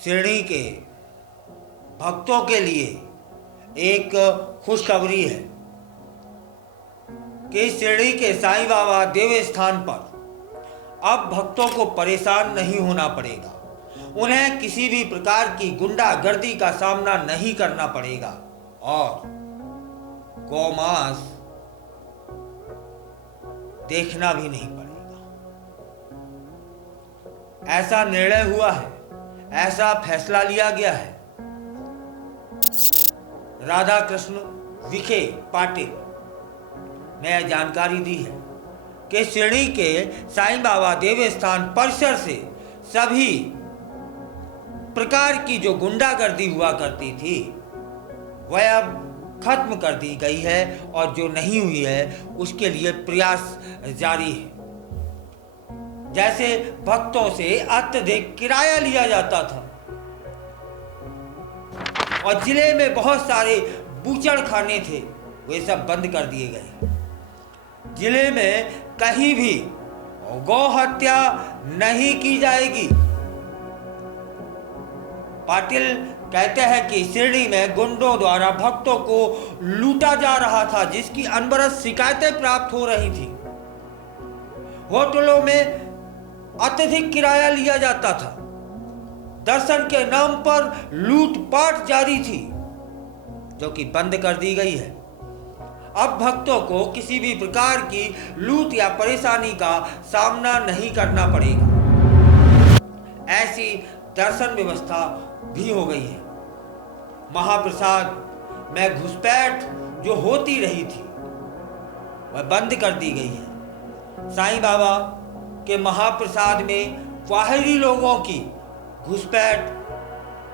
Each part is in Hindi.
शिरडी के भक्तों के लिए एक खुशखबरी है कि शिरडी के साईं बाबा देवस्थान पर अब भक्तों को परेशान नहीं होना पड़ेगा। उन्हें किसी भी प्रकार की गुंडागर्दी का सामना नहीं करना पड़ेगा और गौमांस देखना भी नहीं पड़ेगा। ऐसा निर्णय हुआ है, ऐसा फैसला लिया गया है। राधा कृष्ण विखे पाटिल ने यह जानकारी दी है कि शिरडी के साईं बाबा देवस्थान परिसर से सभी प्रकार की जो गुंडागर्दी हुआ करती थी वह अब खत्म कर दी गई है और जो नहीं हुई है उसके लिए प्रयास जारी है। जैसे भक्तों से अत्यधिक किराया लिया जाता था और जिले में बहुत सारे बूचड़ खाने थे, वे सब बंद कर दिए गए। जिले में कहीं भी गौ हत्या नहीं की जाएगी। पाटिल कहते हैं कि शिरडी में गुंडों द्वारा भक्तों को लूटा जा रहा था, जिसकी अनबरत शिकायतें प्राप्त हो रही थी। होटलों में अत्यधिक किराया लिया जाता था, दर्शन के नाम पर लूटपाट जारी थी, जो कि बंद कर दी गई है। अब भक्तों को किसी भी प्रकार की लूट या परेशानी का सामना नहीं करना पड़ेगा। ऐसी दर्शन व्यवस्था भी हो गई है। महाप्रसाद में घुसपैठ जो होती रही थी वह बंद कर दी गई है। साईं बाबा के महाप्रसाद में बाहरी लोगों की घुसपैठ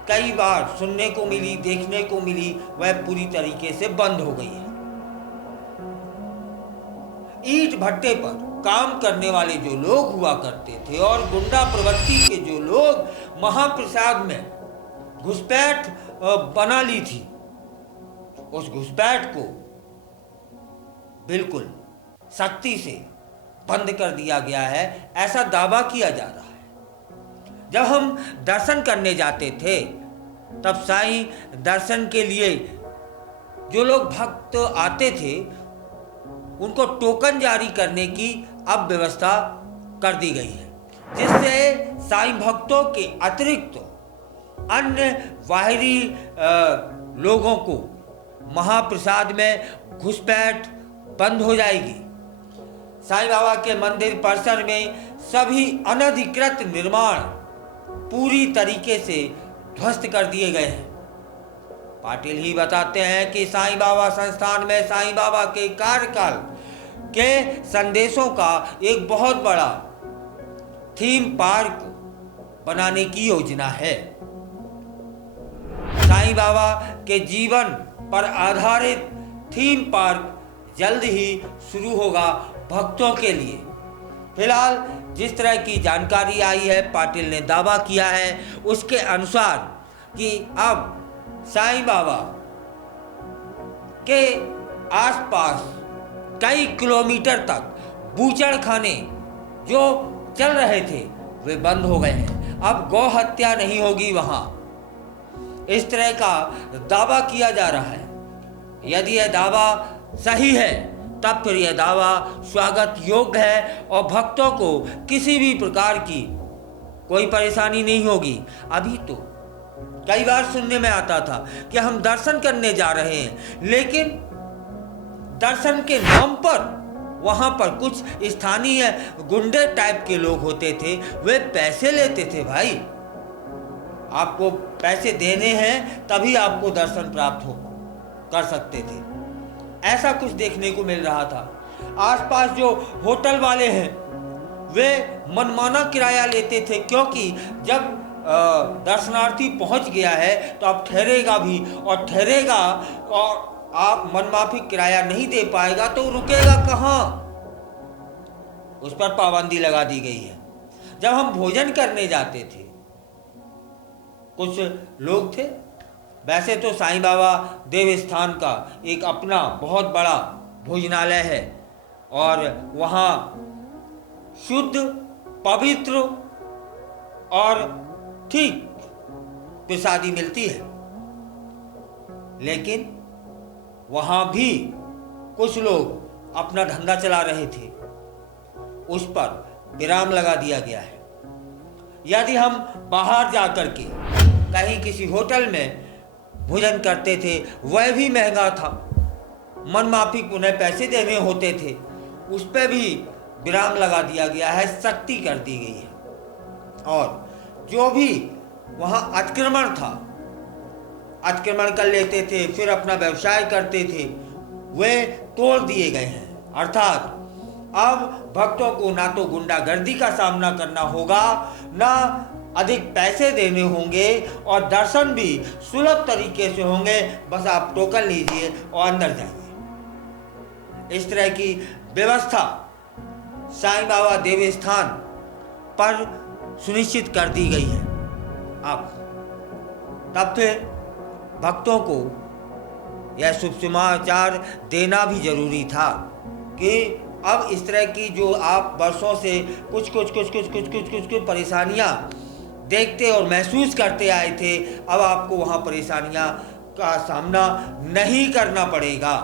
कई बार सुनने को मिली, देखने को मिली, वह पूरी तरीके से बंद हो गई है। ईंट भट्टे पर काम करने वाले जो लोग हुआ करते थे और गुंडा प्रवृत्ति के जो लोग महाप्रसाद में घुसपैठ बना ली थी, उस घुसपैठ को बिल्कुल सख्ती से बंद कर दिया गया है, ऐसा दावा किया जा रहा है। जब हम दर्शन करने जाते थे तब साईं दर्शन के लिए जो लोग भक्त आते थे उनको टोकन जारी करने की अब व्यवस्था कर दी गई है, जिससे साईं भक्तों के अतिरिक्त अन्य बाहरी लोगों को महाप्रसाद में घुसपैठ बंद हो जाएगी। साईं बाबा के मंदिर परिसर में सभी अनधिकृत निर्माण पूरी तरीके से ध्वस्त कर दिए गए हैं। पाटिल ही बताते हैं कि साईं बाबा संस्थान में साईं बाबा के कार्यकाल के संदेशों का एक बहुत बड़ा थीम पार्क बनाने की योजना है। साईं बाबा के जीवन पर आधारित थीम पार्क जल्द ही शुरू होगा भक्तों के लिए। फिलहाल जिस तरह की जानकारी आई है, पाटिल ने दावा किया है उसके अनुसार कि अब साईं बाबा के आसपास कई किलोमीटर तक बूचड़ खाने जो चल रहे थे वे बंद हो गए हैं। अब गौ हत्या नहीं होगी वहां, इस तरह का दावा किया जा रहा है। यदि यह दावा सही है तब फिर यह दावा स्वागत योग्य है और भक्तों को किसी भी प्रकार की कोई परेशानी नहीं होगी। अभी तो कई बार सुनने में आता था कि हम दर्शन करने जा रहे हैं, लेकिन दर्शन के नाम पर वहां पर कुछ स्थानीय गुंडे टाइप के लोग होते थे, वे पैसे लेते थे। भाई, आपको पैसे देने हैं तभी आपको दर्शन प्राप्त हो कर सकते थे, ऐसा कुछ देखने को मिल रहा था। आसपास जो होटल वाले हैं वे मनमाना किराया लेते थे, क्योंकि जब दर्शनार्थी पहुंच गया है तो अब ठहरेगा भी, और ठहरेगा और आप मनमाफिक किराया नहीं दे पाएगा तो रुकेगा कहाँ, उस पर पाबंदी लगा दी गई है। जब हम भोजन करने जाते थे, कुछ लोग थे, वैसे तो साईं बाबा देवस्थान का एक अपना बहुत बड़ा भोजनालय है और वहाँ शुद्ध, पवित्र और ठीक प्रसादी मिलती है। लेकिन वहाँ भी कुछ लोग अपना धंधा चला रहे थे, उस पर विराम लगा दिया गया है। यदि हम बाहर जाकर के कहीं किसी होटल में भोजन करते थे, वह भी महंगा था, मनमाफिक उन्हें पैसे देने होते थे, उस पर भी विराम लगा दिया गया है, सख्ती कर दी गई है। और जो भी वहाँ अतिक्रमण था, अतिक्रमण कर लेते थे, फिर अपना व्यवसाय करते थे, वे तोड़ दिए गए हैं। अर्थात अब भक्तों को ना तो गुंडागर्दी का सामना करना होगा, ना अधिक पैसे देने होंगे, और दर्शन भी सुलभ तरीके से होंगे। बस आप टोकन लीजिए और अंदर जाइए। इस तरह की व्यवस्था साईं बाबा देवस्थान पर सुनिश्चित कर दी गई है। अब तब फिर भक्तों को यह शुभ समाचार देना भी जरूरी था कि अब इस तरह की जो आप वर्षों से कुछ परेशानियां देखते और महसूस करते आए थे, अब आपको वहां परेशानियां का सामना नहीं करना पड़ेगा।